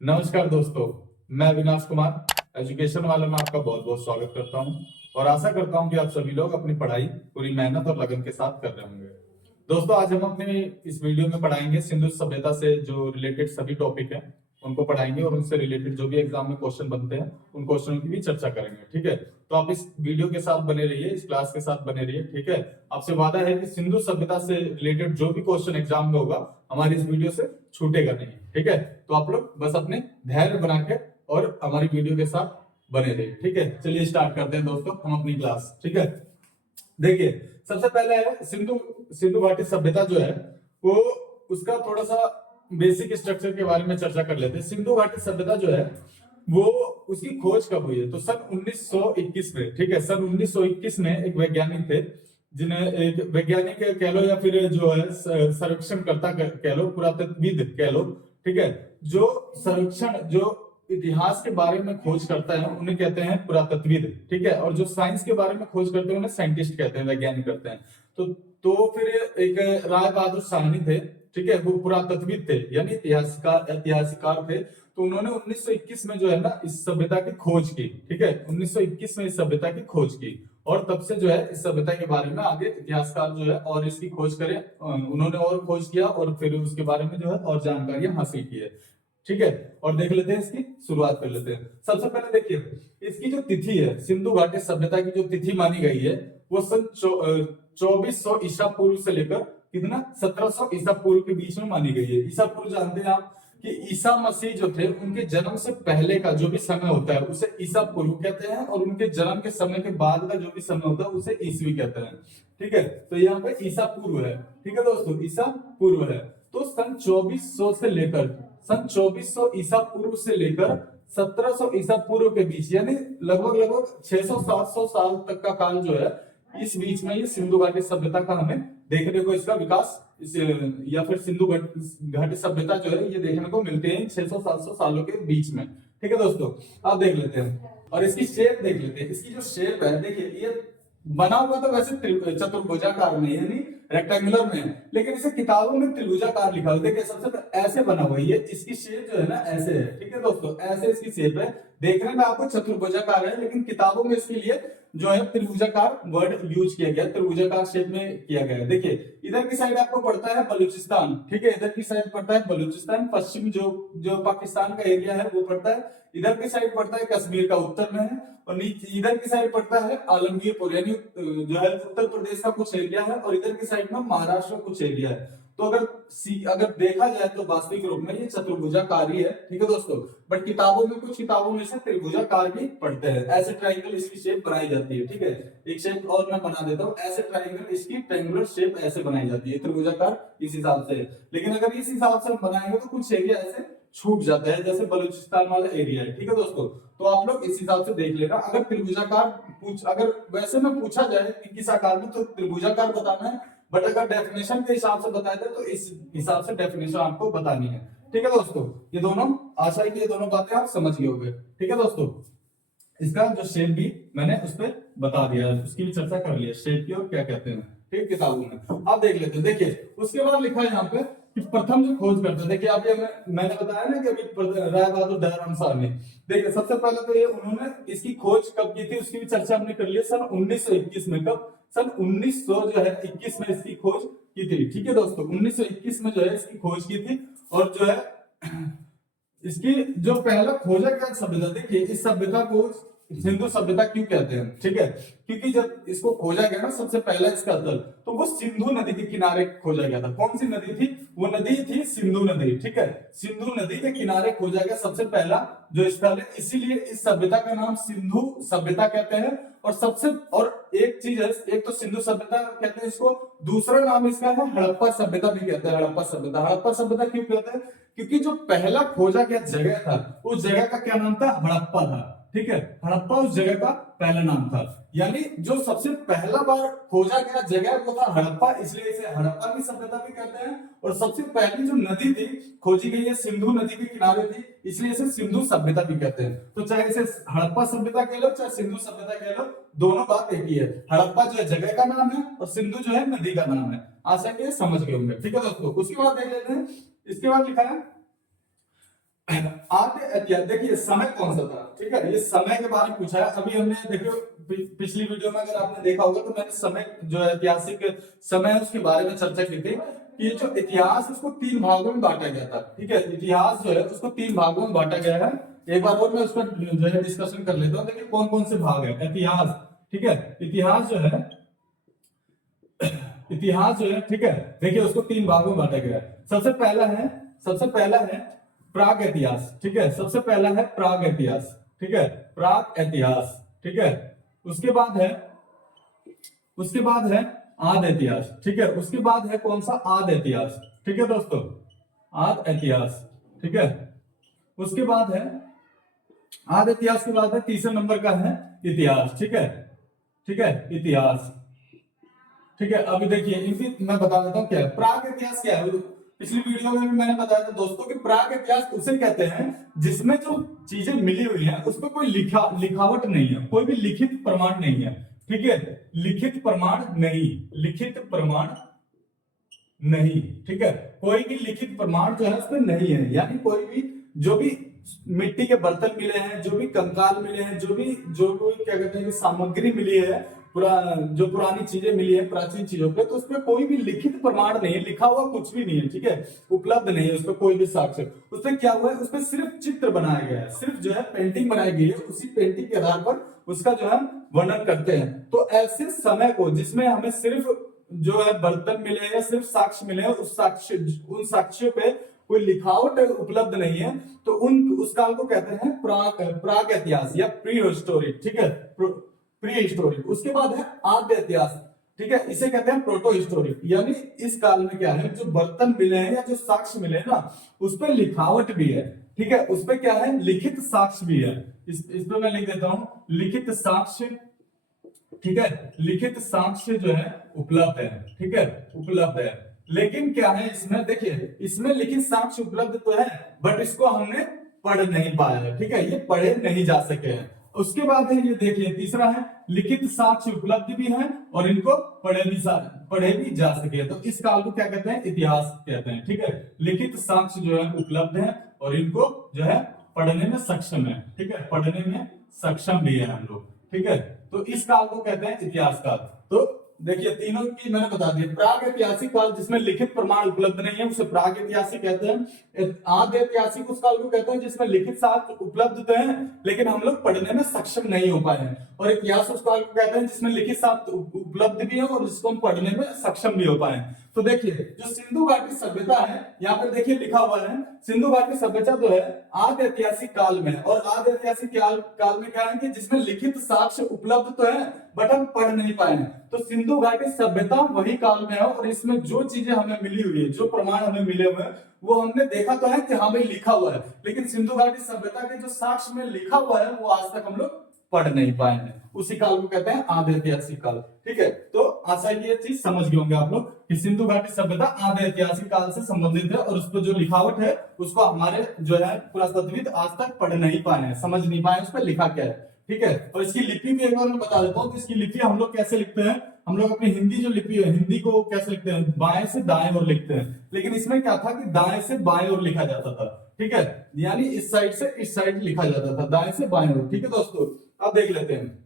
नमस्कार दोस्तों, मैं अविनाश कुमार एजुकेशन वाले में आपका बहुत बहुत स्वागत करता हूं और आशा करता हूं कि आप सभी लोग अपनी पढ़ाई पूरी मेहनत और लगन के साथ कर रहे होंगे। दोस्तों, आज हम अपने इस वीडियो में पढ़ाएंगे सिंधु सभ्यता से जो रिलेटेड सभी टॉपिक हैं उनको पढ़ाएंगे और उनसे रिलेटेड जो भी एग्जाम में क्वेश्चन बनते हैं उन क्वेश्चनों की भी चर्चा करेंगे। ठीक है, तो आप इस वीडियो के साथ बने रहिए, इस क्लास के साथ बने रहिए। ठीक है, आपसे वादा है कि सिंधु सभ्यता से रिलेटेड जो भी क्वेश्चन एग्जाम में होगा हमारी इस वीडियो से छूटेगा नहीं। ठीक है, तो आप लोग बस अपने धैर्य बना के और हमारी वीडियो के साथ बने रहिए। ठीक है, चलिए स्टार्ट करते हैं दोस्तों हम अपनी क्लास। ठीक है, देखिए सबसे पहले है सिंधु सिंधु घाटी सभ्यता जो है वो उसका थोड़ा सा बेसिक स्ट्रक्चर के बारे में चर्चा कर लेते हैं। सिंधु घाटी सभ्यता जो है वो उसकी खोज कब हुई है तो सन 1921 में। ठीक है, सन 1921 में एक वैज्ञानिक थे जिन्हें एक वैज्ञानिक कह लो या फिर जो है सर्वेक्षण करता कह लो, पुरातत्वविद कह लो। ठीक है, जो सर्वेक्षण जो इतिहास के बारे में खोज करता है उन्हें कहते हैं पुरातत्वविद। ठीक है, और जो साइंस के बारे में खोज करते हैं उन्हें साइंटिस्ट कहते हैं, वैज्ञानिक करते हैं। तो फिर एक राय बहादुर साहनी थे। ठीक है, वो पुरातत्वविद थे यानी इतिहासकार थे। तो उन्होंने 1921 में जो है ना इस सभ्यता की खोज की। ठीक है, 1921 में इस सभ्यता की खोज की और तब से जो है इस सभ्यता के बारे में आगे इतिहासकार जो है और इसकी खोज करें, उन्होंने और खोज किया और फिर उसके बारे में जो है और जानकारियां हासिल की है। ठीक है, और देख लेते हैं इसकी शुरुआत कर लेते हैं। सबसे पहले देखिए इसकी जो तिथि है, सिंधु घाटी सभ्यता की जो तिथि मानी गई है वो सन 2400 ईसा पूर्व से लेकर कितना 1700 ईसा पूर्व के बीच में मानी गई है। ईसा पूर्व जानते हैं आप कि ईसा मसीह जो थे उनके जन्म से पहले का जो भी समय होता है उसे ईसा पूर्व कहते हैं और उनके जन्म के समय के बाद का जो भी समय होता है उसे ईसवी कहते हैं। ठीक है, तो यहाँ पे ईसा पूर्व है। ठीक है दोस्तों, ईसा पूर्व है। तो सन 2400 से लेकर सन 2400 ईसा पूर्व से लेकर 1700 ईसा पूर्व के बीच यानी लगभग 600-700 साल तक का काल जो है इस बीच में ये सिंधु घाटी सभ्यता का हमें देखने को इसका विकास या फिर सिंधु घाटी सभ्यता जो है ये देखने को मिलते हैं 600-700 सालों के बीच में। ठीक है दोस्तों, आप देख लेते हैं और इसकी शेप देख लेते हैं। इसकी जो शेप है देखिए ये बना हुआ तो वैसे चतुर्भुजाकार में यानी रेक्टेंगुलर में है, लेकिन इसे किताबों में त्रिभुजाकार लिखा हुआ है। देखिए सबसे ऐसे बना हुआ है ये, इसकी शेप जो है ना ऐसे है। ठीक है दोस्तों, ऐसे इसकी शेप है, देखने में आपको चतुर्भुजाकार है लेकिन किताबों में इसके लिए जो है त्रिभुजाकार वर्ड यूज किया गया, त्रिभुजाकार शेप में किया गया है। देखिए इधर की साइड आपको पड़ता है बलूचिस्तान। ठीक है, इधर की साइड पड़ता है बलूचिस्तान, पश्चिम जो पाकिस्तान का एरिया है वो पड़ता है। इधर की साइड पड़ता है कश्मीर का उत्तर में है और नीचे इधर की साइड पड़ता है आलमगीरपुर यानी जो है उत्तर प्रदेश का कुछ एरिया है और इधर की साइड में महाराष्ट्र का कुछ एरिया है। तो अगर देखा जाए तो वास्तविक रूप में ये चतुर्भुजाकार ही है। ठीक है दोस्तों, बट कुछ किताबों में से त्रिभुजाकार भी पढ़ते हैं। ऐसे ट्राइंगल इसकी शेप बनाई जाती है। ठीक है, एक शेप और मैं बना देता हूँ, ऐसे ट्राइंगल इसकी ट्रायंगुलर शेप ऐसे बनाई जाती है, त्रिभुजाकार इस हिसाब से। लेकिन अगर इस हिसाब से बनाएंगे तो कुछ एरिया ऐसे छूट जाता है जैसे बलूचिस्तान वाला एरिया है। ठीक है दोस्तों, तो आप लोग इस हिसाब से देख लेना। अगर त्रिभुजाकार अगर वैसे में पूछा जाए कि किस आकार में तो त्रिभुजाकार बताना है, बट अगर डेफिनेशन के हिसाब से बताया जाए तो इस हिसाब से डेफिनेशन आपको बतानी है। ठीक है दोस्तों, ये दोनों आशा है कि ये दोनों बातें आप समझ गए होंगे। ठीक है दोस्तों, इसका जो शेप भी मैंने उस पर बता दिया, उसकी भी चर्चा कर लिया शेप की और क्या कहते हैं। ठीक, किताबों में आप देख लेते हैं। देखिए उसके बाद लिखा है यहाँ पे कि प्रथम जो खोज करते हैं। देखिए अभी मैंने बताया ना कि अभी राय बहादुर दयाराम साहनी। देखिए सबसे पहले तो ये उन्होंने इसकी खोज कब की थी उसकी भी चर्चा हमने कर लिया, सन 1921 में। कब? सन 1900 जो है 21 में इसकी खोज की थी। ठीक है दोस्तों, 1921 में जो है इसकी खोज की थी और जो है इसकी जो पहला खोजा गया सभ्यता, देखिए इस सभ्यता को सिंधु सभ्यता क्यों कहते हैं? ठीक है, क्योंकि जब इसको खोजा गया ना सबसे पहला इसका तल तो वो सिंधु नदी के किनारे खोजा गया था। कौन सी नदी थी? वो नदी थी सिंधु नदी। ठीक है, सिंधु नदी के किनारे खोजा गया सबसे पहला जो स्थल है, इसीलिए इस सभ्यता का नाम सिंधु सभ्यता कहते हैं। और एक चीज है, एक तो सिंधु सभ्यता कहते हैं इसको, दूसरा नाम इसका है हड़प्पा सभ्यता भी कहते हैं। हड़प्पा सभ्यता क्यों कहते हैं? क्योंकि जो पहला खोजा गया जगह था उस जगह का क्या नाम था? हड़प्पा था। ठीक है, हड़प्पा उस जगह का पहला नाम था, यानी जो सबसे पहला बार खोजा गया जगह वो था हड़प्पा, इसलिए इसे हड़प्पा की सभ्यता भी कहते हैं। और सबसे पहली जो नदी थी खोजी गई है सिंधु नदी के किनारे थी, इसलिए इसे सिंधु सभ्यता भी कहते हैं। तो चाहे इसे हड़प्पा सभ्यता कह लो चाहे सिंधु सभ्यता कह लो, दोनों बात एक ही है। हड़प्पा जो है जगह का नाम है और सिंधु जो है नदी का नाम है। आशा के समझ गए होंगे। ठीक है दोस्तों, उसके बाद देख लेते हैं। इसके बाद लिखा है आद्य इतिहास, देखिए समय कौन सा था, ठीक है, ये समय के बारे में पूछा है। अभी हमने देखो पिछली वीडियो में अगर आपने देखा होगा तो मैंने समय जो है ऐतिहासिक समय है उसके बारे में चर्चा की थी कि ये जो इतिहास उसको 3 भागों में बांटा गया था, ठीक है, इतिहास जो है उसको 3 भागों में बांटा गया है। एक बार और मैं उसका जो है डिस्कशन कर लेता हूँ। देखिए कौन कौन से भाग है इतिहास, ठीक है, इतिहास जो है, इतिहास जो है, ठीक है, देखिए उसको 3 भागों में बांटा गया है। सबसे पहला है प्राग इतिहास, ठीक है, सबसे पहला है प्राग इतिहास, ठीक है, प्राग इतिहास, ठीक है। उसके बाद है, उसके बाद है आद इतिहास, ठीक है, उसके बाद है कौन सा, आद इतिहास, ठीक है दोस्तों, आद इतिहास, ठीक है। उसके बाद है आद इतिहास के बाद है तीसरे नंबर का है इतिहास, ठीक है, ठीक है, इतिहास, ठीक है। अभी देखिए इनकी मैं बता देता हूँ क्या है प्राग इतिहास, क्या है। पिछली वीडियो में भी मैंने बताया था दोस्तों कि प्राग इतिहास उसे कहते हैं जिसमें जो चीजें मिली हुई हैं उस पर कोई लिखावट नहीं है, कोई भी लिखित प्रमाण नहीं है, ठीक है, लिखित प्रमाण नहीं, लिखित प्रमाण नहीं, ठीक है, कोई भी लिखित प्रमाण जो है उस पर नहीं है। यानी कोई भी जो भी मिट्टी के बर्तन मिले हैं, जो भी कंकाल मिले हैं, जो भी क्या कहते हैं कि सामग्री मिली है, जो पुरानी चीजें मिली है प्राचीन चीजों पे, तो उसमें कोई भी लिखित प्रमाण नहीं है, लिखा हुआ कुछ भी नहीं है, ठीक है, उपलब्ध नहीं है उसमें कोई भी साक्ष्य। उसमें क्या हुआ है, उसमें सिर्फ चित्र बनाया गया है, सिर्फ जो है पेंटिंग बनाई गई है, उसी पेंटिंग के आधार पर उसका जो है वर्णन करते हैं। तो ऐसे समय को जिसमें हमें सिर्फ जो है बर्तन मिले हैं, सिर्फ साक्ष्य मिले हैं, उन साक्ष्यों पे कोई लिखावट उपलब्ध नहीं है, तो उस काल को कहते हैं प्राग इतिहास या प्री हिस्टोरिक, ठीक है, प्री हिस्टोरिक। उसके बाद है आद्य इतिहास, ठीक है, इसे कहते हैं प्रोटो हिस्टोरिक। यानी इस काल में क्या है, जो बर्तन मिले हैं या जो साक्ष्य मिले हैं ना, उस पर लिखावट भी है, ठीक है, उस पर क्या है, लिखित साक्ष्य भी है। इस पे मैं लिख देता हूं लिखित साक्ष्य, ठीक है, लिखित साक्ष्य जो है उपलब्ध है, ठीक है, उपलब्ध है। लेकिन क्या है इसमें, देखिए इसमें लिखित साक्ष्य उपलब्ध तो है बट इसको हमने पढ़ नहीं पाया है, ठीक है, ये पढ़े नहीं जा सके हैं। उसके बाद है ये देखिए तीसरा है लिखित साक्ष्य उपलब्ध भी है और इनको पढ़े भी जा सके। तो इस काल को क्या कहते हैं, इतिहास कहते हैं, ठीक है, लिखित साक्ष्य जो है उपलब्ध है और इनको जो है पढ़ने में सक्षम है, ठीक है, पढ़ने में सक्षम भी है हम लोग, ठीक है। तो इस काल को कहते हैं इतिहास काल। तो देखिए तीनों की मैंने बता दी। प्राग ऐतिहासिक काल जिसमें लिखित प्रमाण उपलब्ध नहीं है उसे प्राग ऐतिहासिक कहते हैं। आद्य ऐतिहासिक उस काल को कहते हैं जिसमें लिखित साक्ष्य उपलब्ध तो है लेकिन हम लोग पढ़ने में सक्षम नहीं हो पाए हैं। और इतिहास उस काल को कहते हैं जिसमें लिखित साक्ष्य उपलब्ध भी है और जिसको हम पढ़ने में सक्षम भी हो पाए। तो देखिए जो सिंधु घाटी सभ्यता है, यहाँ पर देखिए लिखा हुआ है सिंधु घाटी सभ्यता जो है आद्य ऐतिहासिक काल में, और आद्य ऐतिहासिक काल में क्या है कि जिसमें लिखित साक्ष्य उपलब्ध तो है बट हम पढ़ नहीं पाए हैं। तो सिंधु घाटी सभ्यता वही काल में है और इसमें जो चीजें हमें मिली हुई है, जो प्रमाण हमें मिले हुए हैं वो हमने देखा तो है कि हाँ भाई लिखा हुआ है, लेकिन सिंधु घाटी सभ्यता के जो साक्ष्य में लिखा हुआ है वो आज तक हम लोग पढ़ नहीं पाए हैं। उसी काल को कहते हैं आद्य ऐतिहासिक काल, ठीक है। तो आशा है ये चीज समझ गए होंगे आप लोग कि सिंधु घाटी सभ्यता आद्य ऐतिहासिक काल से संबंधित है और उस पर जो लिखावट है उसको हमारे जो है पुरातत्वविद आज तक पढ़ नहीं पाए हैं, समझ नहीं पाए उस पर लिखा क्या है, ठीक है। और इसकी लिपि भी एक बार मैं बता देता हूँ। तो इसकी लिपि हम लोग कैसे लिखते हैं, हम लोग अपनी हिंदी जो लिपि है हिंदी को कैसे लिखते हैं, बाएं से दाएं ओर लिखते हैं, लेकिन इसमें क्या था कि दाएं से बाएं ओर लिखा जाता था, ठीक है, यानी इस साइड से इस साइड लिखा जाता था, दाएं से बाएं ओर, ठीक है दोस्तों। अब देख लेते हैं।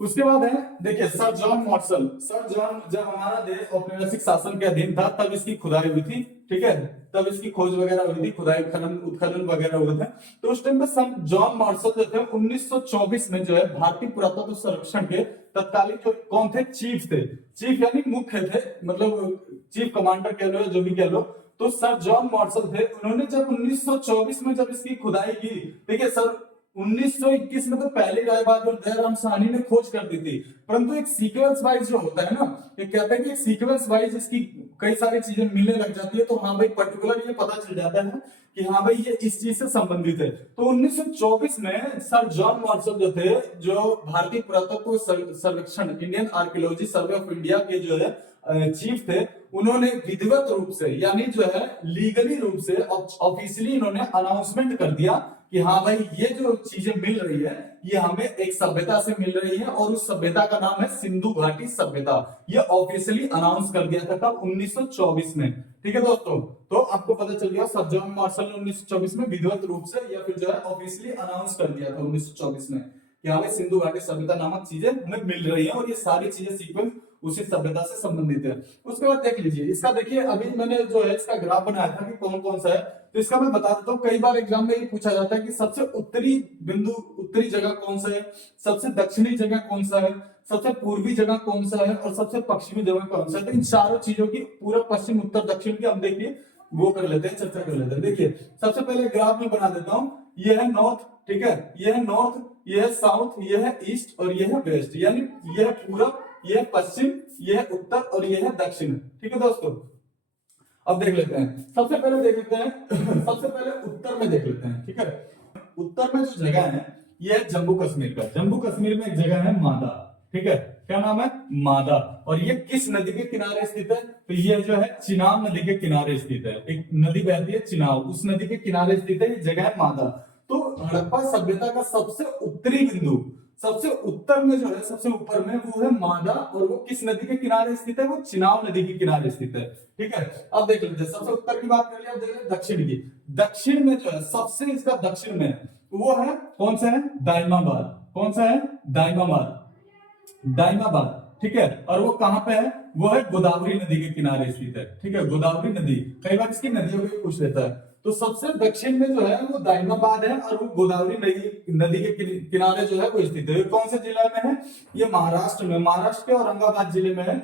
उसके बाद है देखिए sir John morsel. Sir John जब हमारा देश औपनिवेशिक शासन के अधीन था तब इसकी खुदाई हुई थी, ठीक है, तब इसकी खोज वगैरह हुई थी, खुदाई उत्खनन वगैरह हुए थे। तो उस टाइम पे सर जॉन मॉर्सल जो थे 1924 में जो है भारतीय पुरातत्व सर्वेक्षण के तत्कालीन जो कौन थे, चीफ थे, चीफ यानी मुख्य थे, मतलब चीफ कमांडर कह लो जो भी कह लो। तो सर जॉन मॉर्सल थे, उन्होंने जब 1924 में जब इसकी खुदाई की, देखिए सर 1921 में तो पहले रायबहादुर दयाराम साहनी ने खोज कर दी थी, परंतु एक सीक्वेंस वाइज जो होता है ना, ये कहते हैं कि एक सीक्वेंस वाइज इसकी कई सारी चीजें मिलने लग जाती है, तो हाँ भाई पर्टिकुलर ये पता चल जाता है कि हाँ भाई ये इस चीज से संबंधित है। तो 1924 में सर जॉन मॉर्सल जो थे, जो भारतीय पुरातत्व सर्वेक्षण Indian archaeology survey of India के जो है चीफ थे, उन्होंने विधिवत रूप से यानी जो है लीगली रूप से ऑफिशियली इन्होंने अनाउंसमेंट कर दिया कि हाँ भाई ये जो चीजें मिल रही है ये हमें एक सभ्यता से मिल रही है और उस सभ्यता का नाम है सिंधु घाटी सभ्यता। ये ऑफिशियली अनाउंस कर दिया था कब, 1924 में, ठीक है दोस्तों, तो आपको पता चल गया सर जॉन मार्शल ने 1924 में विधिवत रूप से या फिर जो है ऑफिशियली अनाउंस कर दिया था 1924 में कि हाँ भाई सिंधु घाटी सभ्यता नामक चीजें हमें मिल रही है और ये सारी चीजें सीक्वेंस उसी सभ्यता से संबंधित है। उसके बाद देख लीजिए इसका, देखिए अभी मैंने जो है इसका ग्राफ बनाया था कि कौन कौन सा है, तो इसका मैं बता देता हूँ। कई बार एग्जाम में ये पूछा जाता है कि सबसे उत्तरी बिंदु, उत्तरी जगह कौन सा है, सबसे दक्षिणी जगह कौन सा है, सबसे पूर्वी जगह कौन सा है और सबसे पश्चिमी जगह कौन सा है। तो इन चारों चीजों की पूरा पश्चिम उत्तर दक्षिण की हम देखिए वो कर लेते हैं, चर्चा कर लेते हैं। देखिए सबसे पहले ग्राफ में बना देता हूं, ये है नॉर्थ, ठीक है, ये है नॉर्थ, ये है साउथ, ये है ईस्ट और ये है वेस्ट, यानी ये है पूरब, ये है पश्चिम, ये है उत्तर और ये है दक्षिण। ठीक है दोस्तों, अब देख लेते हैं, सबसे पहले देख लेते हैं सबसे पहले उत्तर में देख लेते हैं। ठीक है, उत्तर में जो जगह है ये है जम्मू कश्मीर का। जम्मू कश्मीर में एक जगह है मादा, ठीक है, क्या नाम है, मादा। और ये किस नदी के किनारे स्थित है, तो ये जो है चिनाब नदी के किनारे स्थित है। एक नदी बहती है चिनाब, उस नदी के किनारे स्थित है, ये जगह है मादा। तो हड़प्पा सभ्यता का सबसे उत्तरी बिंदु, सबसे उत्तर में जो है सबसे ऊपर में वो है मादा, और वो किस नदी के किनारे स्थित है, वो चिनाब नदी के किनारे स्थित है। ठीक है, अब देख लेते हैं सबसे उत्तर की बात कर लिया, अब देख लेते दक्षिण की। दक्षिण में जो है सबसे इसका दक्षिण में वो है कौन सा है, दाइमाबाद। कौन सा है, दाइमाबाद, दाइमाबाद। ठीक है, और वो कहां पे है, वो है गोदावरी नदी के किनारे स्थित है। ठीक है, गोदावरी नदी, कई बार इसकी नदियों को पूछ लेता है। तो सबसे दक्षिण में जो है वो दाइमाबाद है और वो गोदावरी नदी के किनारे जो है वो स्थित है। कौन से जिला में है, ये महाराष्ट्र में, महाराष्ट्र के औरंगाबाद जिले में है,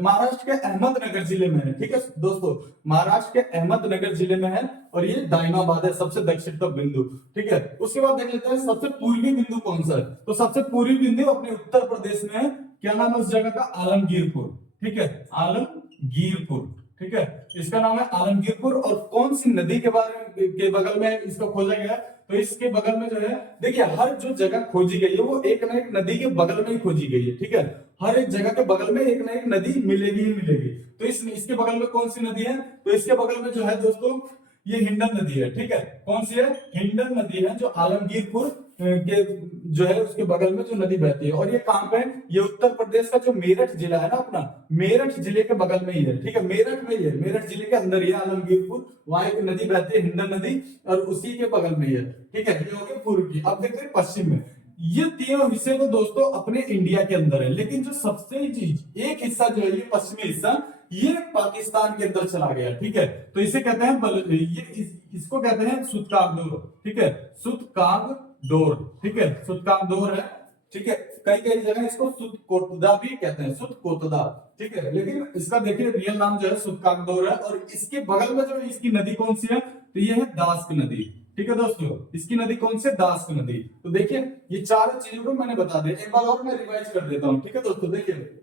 महाराष्ट्र के अहमदनगर जिले में है। ठीक है दोस्तों, महाराष्ट्र के अहमदनगर जिले में है और ये दाइमाबाद है सबसे दक्षिण तक बिंदु। ठीक है, उसके बाद देख लेते हैं सबसे पूर्वी बिंदु कौन सा है, तो सबसे पूर्वी बिंदु अपने उत्तर प्रदेश में है, क्या नाम है उस जगह का, आलमगीरपुर। ठीक है, आलमगीरपुर। ठीक है, इसका नाम है आलमगीरपुर। और कौन सी नदी के बारे के बगल में इसको खोजा गया, तो इसके बगल में जो है, देखिए हर जो जगह खोजी गई है वो एक ना एक नदी के बगल में ही खोजी गई है। ठीक है, हर एक जगह के बगल में एक ना एक नदी मिलेगी ही मिलेगी। तो इसके बगल में कौन सी नदी है, तो इसके बगल में जो है दोस्तों ये हिंडन नदी है। ठीक है, कौन सी है, हिंडन नदी है, जो आलमगीरपुर के जो है उसके बगल में जो नदी बहती है। और ये कहां पे है, ये उत्तर प्रदेश का जो मेरठ जिला है ना अपना, मेरठ जिले के बगल में ही है। ठीक है, मेरठ में ही है, मेरठ जिले के अंदर ही है आलमगीरपुर, वहां एक नदी बहती है हिंडन नदी और उसी के बगल में ही है। ठीक है, ये हो गया पूर्व की। अब देखते हैं पश्चिम में। ये तीनों हिस्से तो दोस्तों अपने इंडिया के अंदर है, लेकिन जो सबसे चीज एक हिस्सा जो है ये पश्चिमी हिस्सा, ये पाकिस्तान के अंदर चला गया। ठीक है, तो इसे कहते हैं इसको कहते हैं सुतकागडोर। ठीक है, सुतकागडोर। ठीक है, सुतकागडोर है। ठीक है, कई कई जगह इसको सुतकोटदा भी कहते हैं, सुतकोटदा। ठीक है, लेकिन इसका देखिए रियल नाम जो है सुतकागडोर है। और इसके बगल में जो इसकी नदी कौन सी है, तो ये है दास्क नदी। ठीक है दोस्तों, इसकी नदी कौन सी है, दास्क नदी। तो देखिए ये चारों चीजों को मैंने बता दिया, एक बार और मैं रिवाइज कर देता हूं। ठीक है दोस्तों, देखिए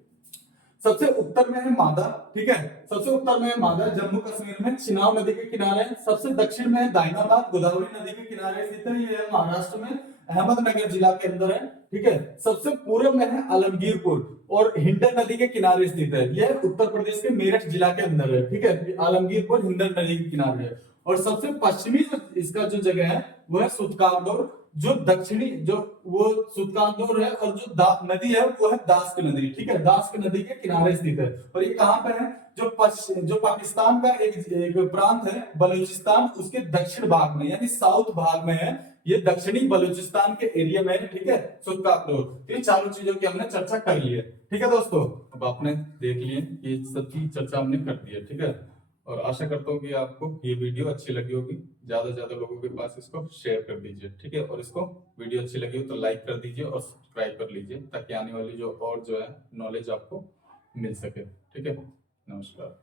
सबसे उत्तर में है मादा। ठीक है, सबसे उत्तर में है मादा, जम्मू कश्मीर में चिनाब नदी के किनारे। सबसे दक्षिण में है दाइमाबाद, गोदावरी नदी के किनारे स्थित है, ये है महाराष्ट्र में, अहमदनगर जिला के अंदर है। ठीक है, सबसे पूर्व में है आलमगीरपुर और हिंडन नदी के किनारे स्थित है, यह उत्तर प्रदेश के मेरठ जिला के अंदर है। ठीक है, आलमगीरपुर हिंडन नदी के किनारे है। और सबसे पश्चिमी जो इसका जो जगह है वो है सुतकागडोर, जो दक्षिणी जो वो सुतकागडोर है, और जो नदी है वो है दास्क नदी। ठीक है, दास्क नदी के किनारे स्थित है। और ये कहां पे है, जो पाकिस्तान का एक प्रांत है बलूचिस्तान, उसके दक्षिण भाग में यानी साउथ भाग में है, ये दक्षिणी बलूचिस्तान के एरिया में है। ठीक है, सुतकागडोर। तो ये चारों चीजों की हमने चर्चा कर ली है। ठीक है दोस्तों, अब आपने देख लिए ये सब की चर्चा हमने कर दी है। ठीक है, और आशा करता हूँ कि आपको ये वीडियो अच्छी लगी होगी। ज्यादा से ज्यादा लोगों के पास इसको शेयर कर दीजिए। ठीक है, और इसको वीडियो अच्छी लगी हो तो लाइक कर दीजिए और सब्सक्राइब कर लीजिए, ताकि आने वाली जो है नॉलेज आपको मिल सके। ठीक है, नमस्कार।